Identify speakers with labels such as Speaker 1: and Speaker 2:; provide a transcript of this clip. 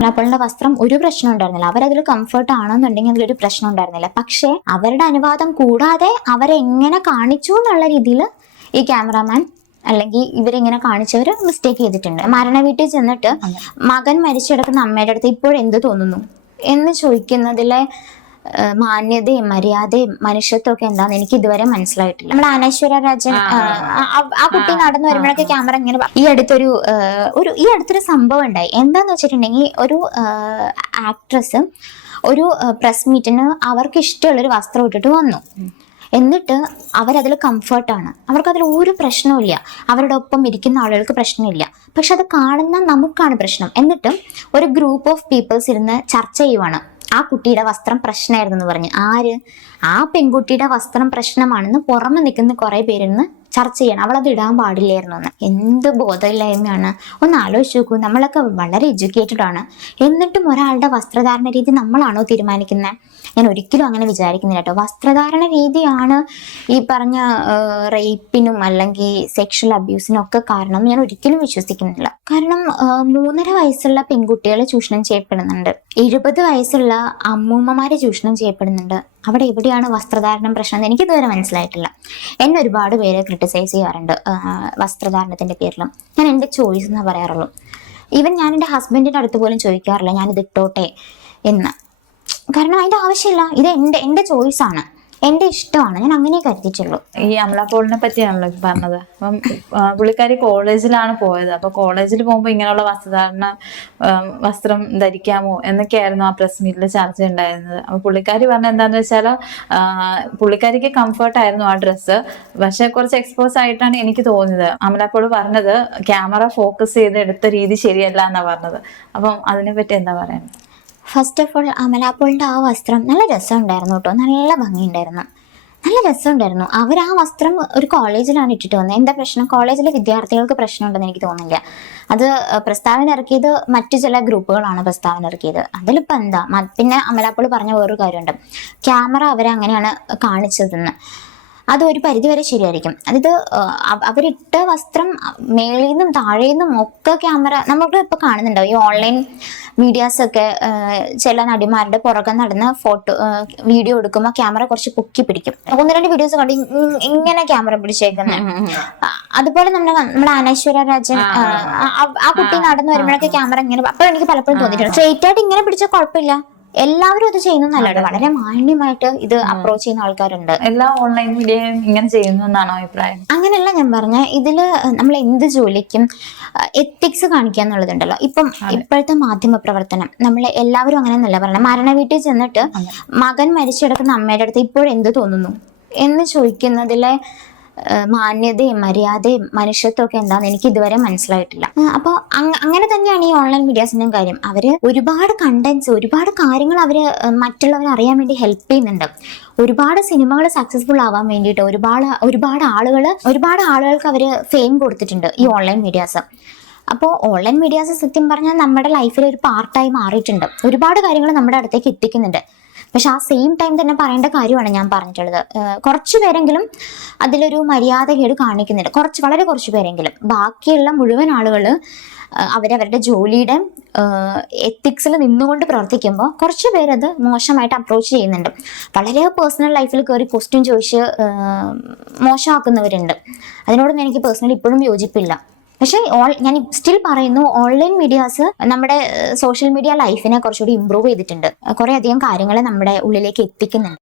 Speaker 1: അമലാപ്പളിന്റെ വസ്ത്രം ഒരു പ്രശ്നം ഉണ്ടായിരുന്നില്ല. അവരതിൽ കംഫർട്ട് ആണെന്നുണ്ടെങ്കിൽ അതിലൊരു പ്രശ്നം ഉണ്ടായിരുന്നില്ല. പക്ഷേ അവരുടെ അനുവാദം കൂടാതെ അവരെങ്ങനെ കാണിച്ചു എന്നുള്ള രീതിയിൽ ഈ ക്യാമറാമാൻ അല്ലെങ്കിൽ ഇവരിങ്ങനെ കാണിച്ചവർ മിസ്റ്റേക്ക് ചെയ്തിട്ടുണ്ട്. മരണ വീട്ടിൽ ചെന്നിട്ട് മകൻ മരിച്ചെടുക്കുന്ന അമ്മയുടെ അടുത്ത് ഇപ്പോഴെന്ത് തോന്നുന്നു? എന്ന് ചോദിക്കുന്നതിലെ മാന്യതയും മര്യാദയും മനുഷ്യത്വം ഒക്കെ എന്താന്ന് എനിക്ക് ഇതുവരെ മനസ്സിലായിട്ടില്ല. നമ്മുടെ അനശ്വര രാജൻ ആ- കുട്ടി നടന്നു വരുമ്പോഴൊക്കെ ക്യാമറ ഇങ്ങനെ ഈ അടുത്തൊരു ഒരു ഈ അടുത്തൊരു സംഭവം ഉണ്ടായി. എന്താന്ന് വെച്ചിട്ടുണ്ടെങ്കിൽ ഒരു ആക്ട്രസ് ഒരു പ്രസ് മീറ്റിന് അവർക്ക് ഇഷ്ടമുള്ളൊരു വസ്ത്രം ഇട്ടിട്ട് വന്നു. എന്നിട്ട് അവരതിൽ കംഫർട്ടാണ് അവർക്കതിൽ ഒരു പ്രശ്നവുമില്ല. അവരുടെ ഒപ്പം ഇരിക്കുന്ന ആളുകൾക്ക് പ്രശ്നമില്ല. പക്ഷെ അത് കാണുന്ന നമുക്കാണ് പ്രശ്നം. എന്നിട്ടും ഒരു ഗ്രൂപ്പ് ഓഫ് പീപ്പിൾസ് ഇരുന്ന് ചർച്ച ചെയ്യുവാണ്. ആ കുട്ടിയുടെ വസ്ത്രം പ്രശ്നമായിരുന്നു എന്ന് പറഞ്ഞ്. ആര്? ആ പെൺകുട്ടിയുടെ വസ്ത്രം പ്രശ്നമാണെന്ന് പുറമെ നിൽക്കുന്ന കുറേ പേരിന്ന് ചർച്ച ചെയ്യണം. അവളത് ഇടാൻ പാടില്ലായിരുന്നു എന്ന്. എന്ത് ബോധമില്ലായ്മയാണ്. ഒന്ന് ആലോചിച്ച് നോക്കൂ. നമ്മളൊക്കെ വളരെ എഡ്യൂക്കേറ്റഡ് ആണ്. എന്നിട്ടും ഒരാളുടെ വസ്ത്രധാരണ രീതി നമ്മളാണോ തീരുമാനിക്കുന്നത് ഞാൻ ഒരിക്കലും അങ്ങനെ വിചാരിക്കുന്നില്ല കേട്ടോ. വസ്ത്രധാരണ രീതിയാണ് ഈ പറഞ്ഞ റേപ്പിനും അല്ലെങ്കിൽ സെക്ഷൽ അബ്യൂസിനും ഒക്കെ കാരണം ഞാൻ ഒരിക്കലും വിശ്വസിക്കുന്നില്ല. കാരണം മൂന്നര വയസ്സുള്ള പെൺകുട്ടികളെ ചൂഷണം ചെയ്യപ്പെടുന്നുണ്ട്. എഴുപത് വയസ്സുള്ള അമ്മൂമ്മമാരെ ചൂഷണം ചെയ്യപ്പെടുന്നുണ്ട്. അവിടെ എവിടെയാണ് വസ്ത്രധാരണം പ്രശ്നം എന്ന് എനിക്ക് ഇതുവരെ മനസ്സിലായിട്ടില്ല. എന്നെ ഒരുപാട് പേര് ക്രിട്ടിസൈസ് ചെയ്യാറുണ്ട്. വസ്ത്രധാരണത്തിന്റെ പേരിലും. ഞാൻ എന്റെ ചോയ്സ് എന്ന് പറയാറുള്ളൂ. ഈവൻ ഞാൻ എന്റെ ഹസ്ബൻഡിന്റെ അടുത്ത് പോലും ചോദിക്കാറില്ല ഞാൻ ഇത് ഇട്ടോട്ടെ? എന്ന്. കാരണം അതിന്റെ ആവശ്യമില്ല. ഇത് എന്റെ എന്റെ ചോയ്സ് ആണ്. എന്റെ ഇഷ്ടമാണ്. ഞാൻ അങ്ങനെ കരുതിച്ചുള്ളൂ
Speaker 2: ഈ അമല പോളിനെ പറ്റിയാണല്ലോ പറഞ്ഞത്. അപ്പം പുള്ളിക്കാരി കോളേജിലാണ് പോയത്. അപ്പൊ കോളേജിൽ പോകുമ്പോൾ ഇങ്ങനെയുള്ള വസ്ത്രധാരണ വസ്ത്രം ധരിക്കാമോ എന്നൊക്കെയായിരുന്നു ആ പ്രസ് മീറ്റിൽ ചർച്ച ഉണ്ടായിരുന്നത്. അപ്പൊ പുള്ളിക്കാരി പറഞ്ഞ എന്താന്ന് വെച്ചാൽ പുള്ളിക്കാരിക്ക് കംഫർട്ട് ആയിരുന്നു ആ ഡ്രസ്സ്. പക്ഷെ കുറച്ച് എക്സ്പോസ് ആയിട്ടാണ് എനിക്ക് തോന്നിയത്. അമല പോൾ പറഞ്ഞത് ക്യാമറ ഫോക്കസ് ചെയ്ത് എടുത്ത രീതി ശരിയല്ല എന്നാ പറഞ്ഞത്. അപ്പം അതിനെ പറ്റി എന്താ പറയാൻ
Speaker 1: ഫസ്റ്റ് ഓഫ് ഓൾ അമലാപ്പോളിന്റെ ആ വസ്ത്രം നല്ല രസമുണ്ടായിരുന്നു കേട്ടോ. നല്ല ഭംഗിയുണ്ടായിരുന്നു. നല്ല രസമുണ്ടായിരുന്നു. അവർ ആ വസ്ത്രം ഒരു കോളേജിലാണ് ഇട്ടിട്ട് വന്നത്. എന്താ പ്രശ്നം? കോളേജിലെ വിദ്യാർത്ഥികൾക്ക് പ്രശ്നമുണ്ടെന്ന് എനിക്ക് തോന്നുന്നില്ല. അത് പ്രസ്താവന ഇറക്കിയത് മറ്റു ചില ഗ്രൂപ്പുകളാണ് പ്രസ്താവന ഇറക്കിയത് അതിലിപ്പോൾ എന്താ പിന്നെ അമലാപ്പോൾ പറഞ്ഞ വേറൊരു കാര്യമുണ്ട്. ക്യാമറ അവരെ അങ്ങനെയാണ് കാണിച്ചതെന്ന്. അത് ഒരു പരിധിവരെ ശരിയായിരിക്കും. അതായത് അവരിട്ട വസ്ത്രം മേളിൽ നിന്നും താഴെ നിന്നും ഒക്കെ ക്യാമറ നമുക്ക് ഇപ്പൊ കാണുന്നുണ്ടാവും ഈ ഓൺലൈൻ മീഡിയാസ് ഒക്കെ ചില നടിമാരുടെ പുറകെ നടന്ന് ഫോട്ടോ വീഡിയോ എടുക്കുമ്പോൾ ക്യാമറ കുറച്ച് പൊക്കി പിടിക്കും. ഒന്ന് രണ്ട് വീഡിയോസ് കണ്ട് ഇങ്ങനെ ക്യാമറ പിടിച്ചേക്കുന്നത് അതുപോലെ നമ്മുടെ നമ്മുടെ അനശ്വര രാജൻ ആ കുട്ടി നടന്നു വരുമ്പോഴൊക്കെ ക്യാമറ ഇങ്ങനെ അപ്പോൾ എനിക്ക് പലപ്പോഴും തോന്നിയിട്ടുണ്ട്. സ്ട്രേറ്റ് ആയിട്ട് ഇങ്ങനെ പിടിച്ചാൽ കുഴപ്പമില്ല. എല്ലാവരും അത് ചെയ്യുന്നതല്ല വളരെ മാന്യമായിട്ട് ഇത് അപ്രോച്ച് ചെയ്യുന്ന ആൾക്കാരുണ്ട്.
Speaker 2: എല്ലാ ഓൺലൈൻ മീഡിയയും ഇങ്ങനെ ചെയ്യുന്നു എന്നാണോ അഭിപ്രായം?
Speaker 1: അങ്ങനെയല്ല ഞാൻ പറഞ്ഞ ഇതിൽ നമ്മൾ എന്ത് ജോലിക്കും എത്തിക്സ് കാണിക്കുക എന്നുള്ളതുണ്ടല്ലോ. ഇപ്പം ഇപ്പോഴത്തെ മാധ്യമ പ്രവർത്തനം നമ്മൾ എല്ലാവരും അങ്ങനെ എന്നല്ല പറഞ്ഞത് മരണ വീട്ടിൽ ചെന്നിട്ട് മകൻ മരിച്ചു കിടക്കുന്ന അമ്മയുടെ അടുത്ത് ഇപ്പോഴെന്ത് തോന്നുന്നു? എന്ന് ചോദിക്കുന്നതിലെ മാന്യതയും മര്യാദയും മനുഷ്യത്വം ഒക്കെ എന്താന്ന് എനിക്ക് ഇതുവരെ മനസ്സിലായിട്ടില്ല. അപ്പോൾ അങ്ങനെ തന്നെയാണ് ഈ ഓൺലൈൻ മീഡിയാസിന്റെയും കാര്യം. അവർ ഒരുപാട് കണ്ടന്റ്സ് ഒരുപാട് കാര്യങ്ങൾ അവർ മറ്റുള്ളവരെ അറിയാൻ വേണ്ടി ഹെൽപ്പ് ചെയ്യുന്നുണ്ട്. ഒരുപാട് സിനിമകൾ സക്സസ്ഫുൾ ആവാൻ വേണ്ടിയിട്ട് ഒരുപാട് ഒരുപാട് ആളുകൾ ഒരുപാട് ആളുകൾക്ക് അവർ ഫെയിം കൊടുത്തിട്ടുണ്ട് ഈ ഓൺലൈൻ മീഡിയാസ് അപ്പോൾ ഓൺലൈൻ മീഡിയാസ് സത്യം പറഞ്ഞാൽ നമ്മുടെ ലൈഫിൽ ഒരു പാർട്ടായി മാറിയിട്ടുണ്ട്. ഒരുപാട് കാര്യങ്ങൾ നമ്മുടെ അടുത്തേക്ക് എത്തിക്കുന്നുണ്ട്. പക്ഷെ ആ സെയിം ടൈം തന്നെ പറയേണ്ട കാര്യമാണ് ഞാൻ പറഞ്ഞിട്ടുള്ളത്. കുറച്ച് പേരെങ്കിലും അതിലൊരു മര്യാദകേട് കാണിക്കുന്നുണ്ട്. കുറച്ച് വളരെ കുറച്ച് പേരെങ്കിലും. ബാക്കിയുള്ള മുഴുവൻ ആളുകൾ അവരവരുടെ ജോലിയുടെ എത്തിക്സിൽ നിന്നുകൊണ്ട് പ്രവർത്തിക്കുമ്പോൾ കുറച്ച് പേരത് മോശമായിട്ട് അപ്രോച്ച് ചെയ്യുന്നുണ്ട്. വളരെ പേഴ്സണൽ ലൈഫിൽ കയറി ക്വസ്റ്റ്യൻ ചോദിച്ച് മോശമാക്കുന്നവരുണ്ട്. അതിനോടൊന്നും എനിക്ക് പേഴ്സണലി ഇപ്പോഴും യോജിപ്പില്ല. പക്ഷേ ഓൾ ഞാൻ സ്റ്റിൽ പറയുന്നു ഓൺലൈൻ മീഡിയാസ് നമ്മുടെ സോഷ്യൽ മീഡിയ ലൈഫിനെ കുറച്ചുകൂടി ഇമ്പ്രൂവ് ചെയ്തിട്ടുണ്ട്. കുറേ അധികം കാര്യങ്ങൾ നമ്മുടെ ഉള്ളിലേക്ക് എത്തിക്കുന്നുണ്ട്.